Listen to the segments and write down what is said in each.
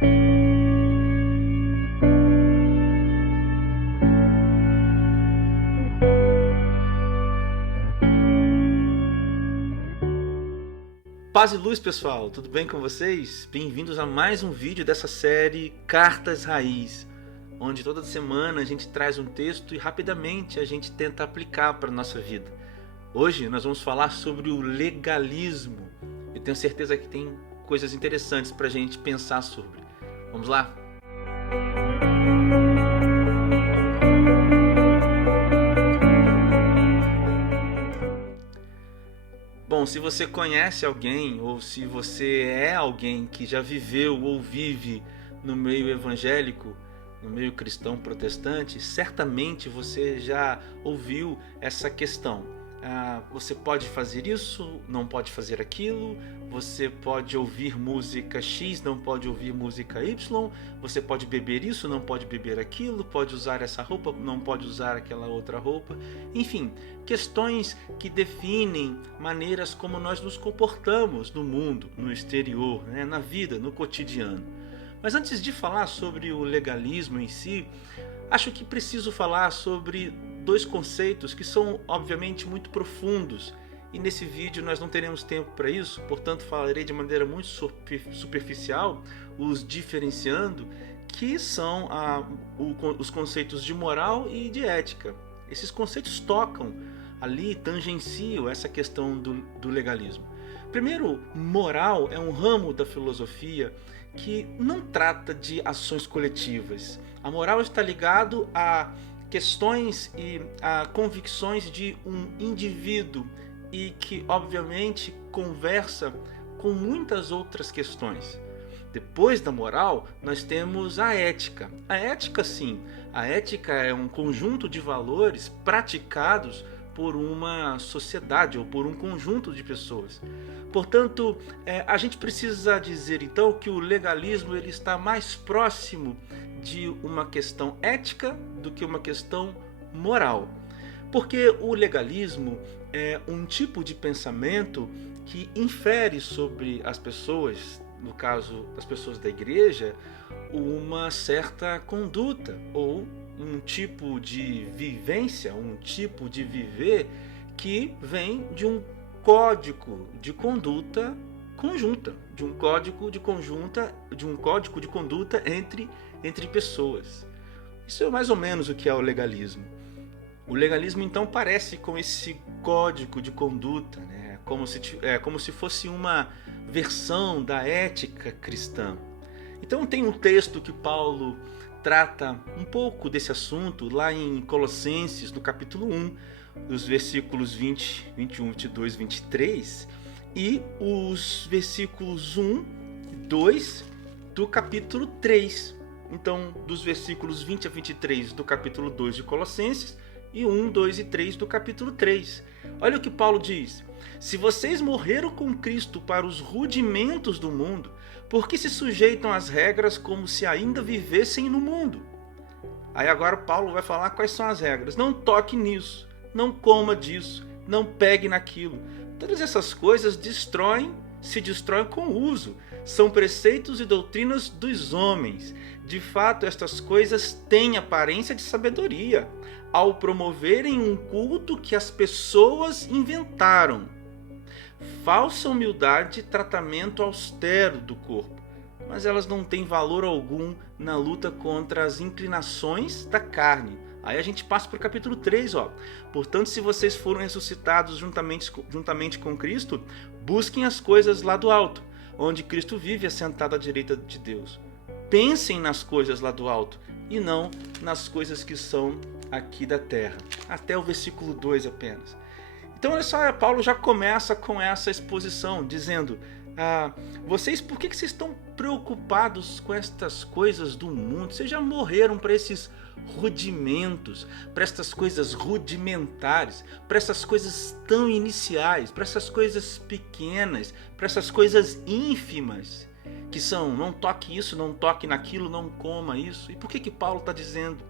Paz e luz, pessoal, tudo bem com vocês? Bem-vindos a mais um vídeo dessa série Cartas Raiz, onde toda semana a gente traz um texto e rapidamente a gente tenta aplicar para a nossa vida. Hoje nós vamos falar sobre o legalismo. Eu tenho certeza que tem coisas interessantes para a gente pensar sobre. Vamos lá? Bom, se você conhece alguém ou se você é alguém que já viveu ou vive no meio evangélico, no meio cristão protestante, certamente você já ouviu essa questão. Você pode fazer isso, não pode fazer aquilo, você pode ouvir música X, não pode ouvir música Y, você pode beber isso, não pode beber aquilo, pode usar essa roupa, não pode usar aquela outra roupa. Enfim, questões que definem maneiras como nós nos comportamos no mundo, no exterior, né, na vida, no cotidiano. Mas antes de falar sobre o legalismo em si, acho que preciso falar sobre dois conceitos que são obviamente muito profundos, e nesse vídeo nós não teremos tempo para isso, portanto falarei de maneira muito superficial, os diferenciando, que são os conceitos de moral e de ética. Esses conceitos tocam ali, tangenciam essa questão do legalismo. Primeiro, moral é um ramo da filosofia que não trata de ações coletivas. A moral está ligado a questões e a convicções de um indivíduo e que obviamente conversa com muitas outras questões. Depois da moral, nós temos a ética. A ética, sim, a ética é um conjunto de valores praticados por uma sociedade ou por um conjunto de pessoas. Portanto, a gente precisa dizer então que o legalismo ele está mais próximo de uma questão ética do que uma questão moral. Porque o legalismo é um tipo de pensamento que infere sobre as pessoas, no caso das pessoas da igreja, uma certa conduta ou um tipo de vivência, um tipo de viver que vem de um código de conduta conjunta, de um código de conduta entre pessoas. Isso é mais ou menos o que é o legalismo. O legalismo então parece com esse código de conduta, né? Como se fosse uma versão da ética cristã. Então tem um texto que Paulo trata um pouco desse assunto lá em Colossenses, no capítulo 1, os versículos 20, 21, 22, 23 e os versículos 1 e 2 do capítulo 3. Então, dos versículos 20 a 23 do capítulo 2 de Colossenses e 1, 2 e 3 do capítulo 3. Olha o que Paulo diz: se vocês morreram com Cristo para os rudimentos do mundo, por que se sujeitam às regras como se ainda vivessem no mundo? Aí agora Paulo vai falar quais são as regras. Não toque nisso, não coma disso, não pegue naquilo. Todas essas coisas se destroem com o uso. São preceitos e doutrinas dos homens. De fato, estas coisas têm aparência de sabedoria, ao promoverem um culto que as pessoas inventaram. Falsa humildade e tratamento austero do corpo, mas elas não têm valor algum na luta contra as inclinações da carne. Aí a gente passa para o capítulo 3, ó. Portanto, se vocês foram ressuscitados juntamente com Cristo, busquem as coisas lá do alto, onde Cristo vive assentado à direita de Deus. Pensem nas coisas lá do alto e não nas coisas que são aqui da terra. Até o versículo 2 apenas. Então, olha só, Paulo já começa com essa exposição, dizendo: por que vocês estão preocupados com estas coisas do mundo? Vocês já morreram para esses rudimentos, para estas coisas rudimentares, para essas coisas tão iniciais, para essas coisas pequenas, para essas coisas ínfimas, que são: não toque isso, não toque naquilo, não coma isso. E por que Paulo está dizendo?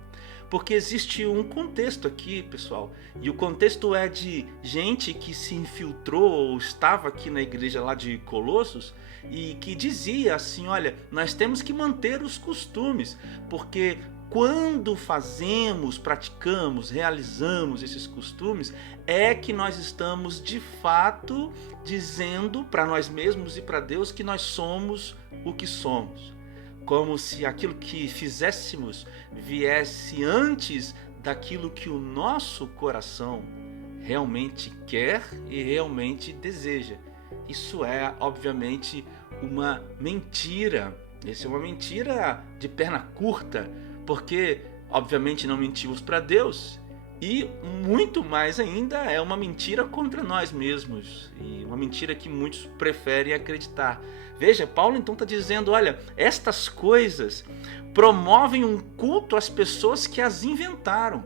Porque existe um contexto aqui, pessoal, e o contexto é de gente que se infiltrou ou estava aqui na igreja lá de Colossos e que dizia assim: olha, nós temos que manter os costumes, porque quando fazemos, praticamos, realizamos esses costumes, é que nós estamos de fato dizendo para nós mesmos e para Deus que nós somos o que somos. Como se aquilo que fizéssemos viesse antes daquilo que o nosso coração realmente quer e realmente deseja. Isso é, obviamente, uma mentira. Isso é uma mentira de perna curta, porque, obviamente, não mentimos para Deus e, muito mais ainda, é uma mentira contra nós mesmos e uma mentira que muitos preferem acreditar. Veja, Paulo então está dizendo: olha, estas coisas promovem um culto às pessoas que as inventaram.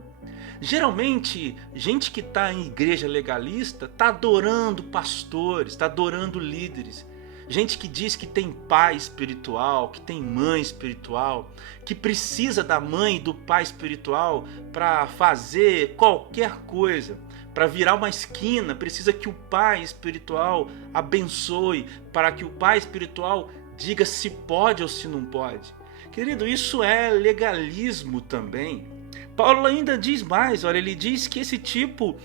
Geralmente, gente que está em igreja legalista está adorando pastores, está adorando líderes. Gente que diz que tem pai espiritual, que tem mãe espiritual, que precisa da mãe e do pai espiritual para fazer qualquer coisa. Para virar uma esquina, precisa que o pai espiritual abençoe, para que o pai espiritual diga se pode ou se não pode. Querido, isso é legalismo também. Paulo ainda diz mais, olha, ele diz que esse tipo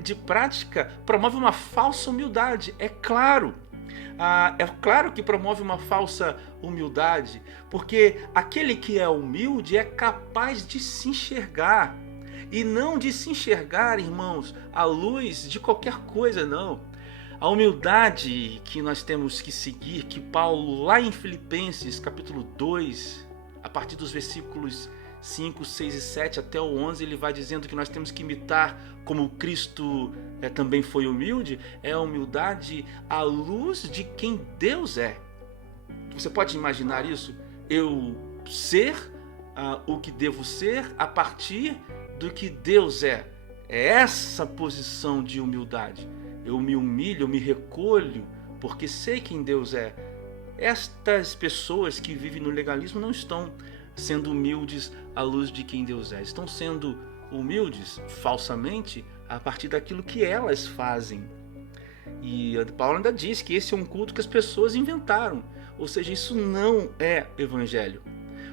de prática promove uma falsa humildade. É claro que promove uma falsa humildade, porque aquele que é humilde é capaz de se enxergar. E não de se enxergar, irmãos, à luz de qualquer coisa, não. A humildade que nós temos que seguir, que Paulo, lá em Filipenses, capítulo 2, a partir dos versículos 5, 6 e 7 até o 11, ele vai dizendo que nós temos que imitar como Cristo também foi humilde, é a humildade à luz de quem Deus é. Você pode imaginar isso? Eu ser o que devo ser a partir do que Deus é. É essa posição de humildade. Eu me humilho, eu me recolho, porque sei quem Deus é. Estas pessoas que vivem no legalismo não estão sendo humildes à luz de quem Deus é. Estão sendo humildes falsamente a partir daquilo que elas fazem. E Paulo ainda diz que esse é um culto que as pessoas inventaram. Ou seja, isso não é evangelho.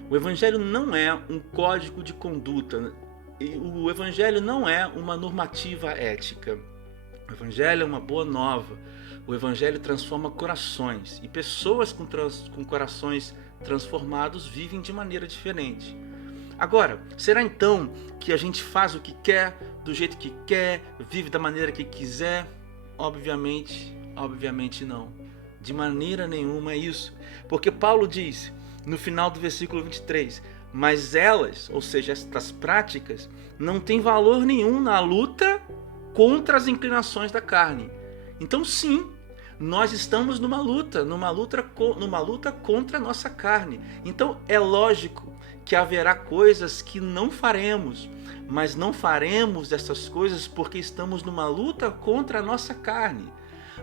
O evangelho não é um código de conduta. O evangelho não é uma normativa ética. O evangelho é uma boa nova. O evangelho transforma corações. E pessoas com corações transformados vivem de maneira diferente. Agora, será então que a gente faz o que quer, do jeito que quer, vive da maneira que quiser? Obviamente não. De maneira nenhuma é isso. Porque Paulo diz, no final do versículo 23, mas elas, ou seja, estas práticas, não têm valor nenhum na luta contra as inclinações da carne. Então sim, nós estamos numa luta contra a nossa carne. Então é lógico que haverá coisas que não faremos, mas não faremos essas coisas porque estamos numa luta contra a nossa carne.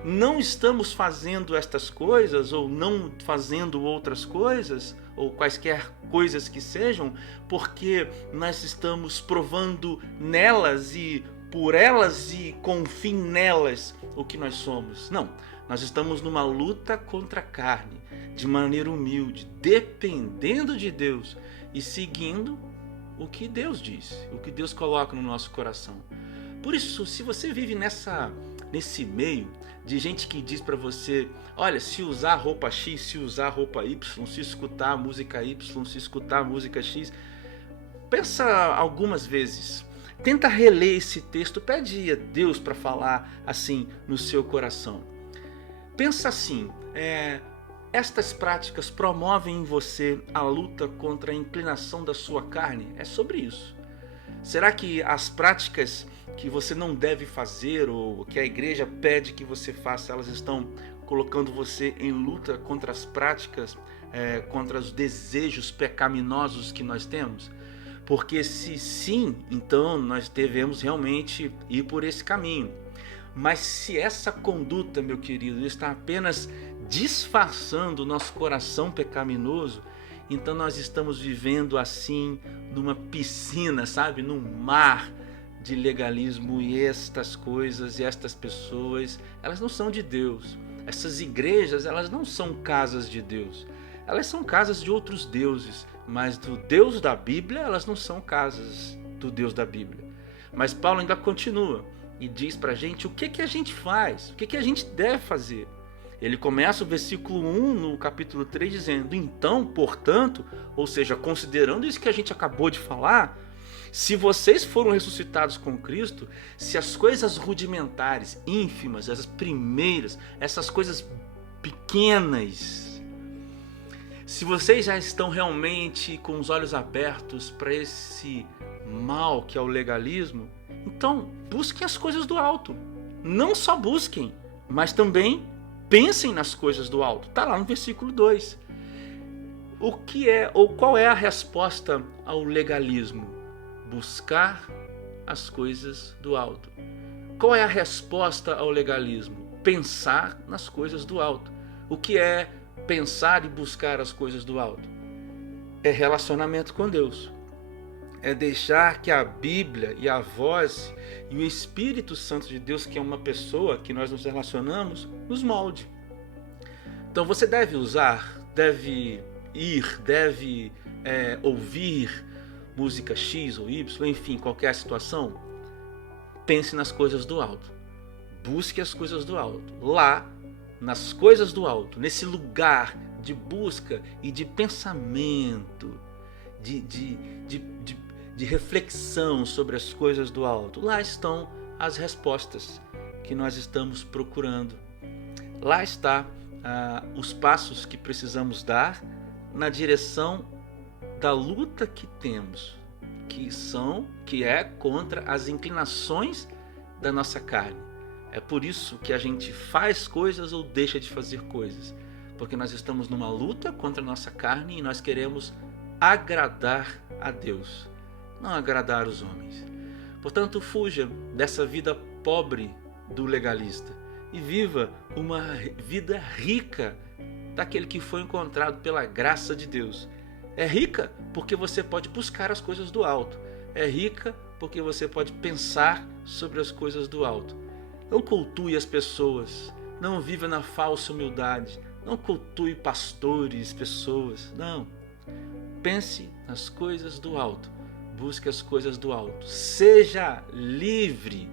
Não estamos fazendo estas coisas ou não fazendo outras coisas, ou quaisquer coisas que sejam, porque nós estamos provando nelas e por elas e com fim nelas o que nós somos. Não, nós estamos numa luta contra a carne, de maneira humilde, dependendo de Deus e seguindo o que Deus diz, o que Deus coloca no nosso coração. Por isso, se você vive nesse meio de gente que diz para você, olha, se usar roupa X, se usar roupa Y, se escutar a música Y, se escutar a música X, pensa algumas vezes, tenta reler esse texto, pede a Deus para falar assim no seu coração. Pensa assim, estas práticas promovem em você a luta contra a inclinação da sua carne? É sobre isso. Será que as práticas que você não deve fazer ou que a igreja pede que você faça, elas estão colocando você em luta contra as práticas, contra os desejos pecaminosos que nós temos? Porque se sim, então nós devemos realmente ir por esse caminho. Mas se essa conduta, meu querido, está apenas disfarçando o nosso coração pecaminoso, Então nós estamos vivendo assim numa piscina, sabe? Num mar de legalismo, e estas coisas e estas pessoas, elas não são de Deus. Essas igrejas, elas não são casas de Deus. Elas são casas de outros deuses, mas do Deus da Bíblia, elas não são casas do Deus da Bíblia. Mas Paulo ainda continua e diz pra gente o que a gente faz, o que a gente deve fazer. Ele começa o versículo 1 no capítulo 3 dizendo: então, portanto, ou seja, considerando isso que a gente acabou de falar, se vocês foram ressuscitados com Cristo, se as coisas rudimentares, ínfimas, essas primeiras, essas coisas pequenas, se vocês já estão realmente com os olhos abertos para esse mal que é o legalismo, então busquem as coisas do alto. Não só busquem, mas também pensem nas coisas do alto. Está lá no versículo 2. O que é, ou qual é a resposta ao legalismo? Buscar as coisas do alto. Qual é a resposta ao legalismo? Pensar nas coisas do alto. O que é pensar e buscar as coisas do alto? É relacionamento com Deus. É deixar que a Bíblia e a voz e o Espírito Santo de Deus, que é uma pessoa que nós nos relacionamos, nos molde. Então você deve usar, deve ir, deve ouvir música X ou Y, enfim, qualquer situação. Pense nas coisas do alto. Busque as coisas do alto. Lá, nas coisas do alto, nesse lugar de busca e de pensamento, de reflexão sobre as coisas do alto, lá estão as respostas que nós estamos procurando. Lá está os passos que precisamos dar na direção da luta que temos, que é contra as inclinações da nossa carne. É por isso que a gente faz coisas ou deixa de fazer coisas, porque nós estamos numa luta contra a nossa carne e nós queremos agradar a Deus, não agradar os homens. Portanto, fuja dessa vida pobre do legalista e viva uma vida rica daquele que foi encontrado pela graça de Deus. É rica porque você pode buscar as coisas do alto. É rica porque você pode pensar sobre as coisas do alto. Não cultue as pessoas. Não viva na falsa humildade. Não cultue pastores, pessoas. Não. Pense nas coisas do alto. Busque as coisas do alto. Seja livre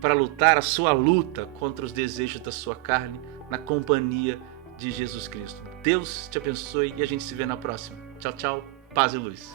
para lutar a sua luta contra os desejos da sua carne na companhia de Jesus Cristo. Deus te abençoe e a gente se vê na próxima. Tchau, tchau. Paz e luz.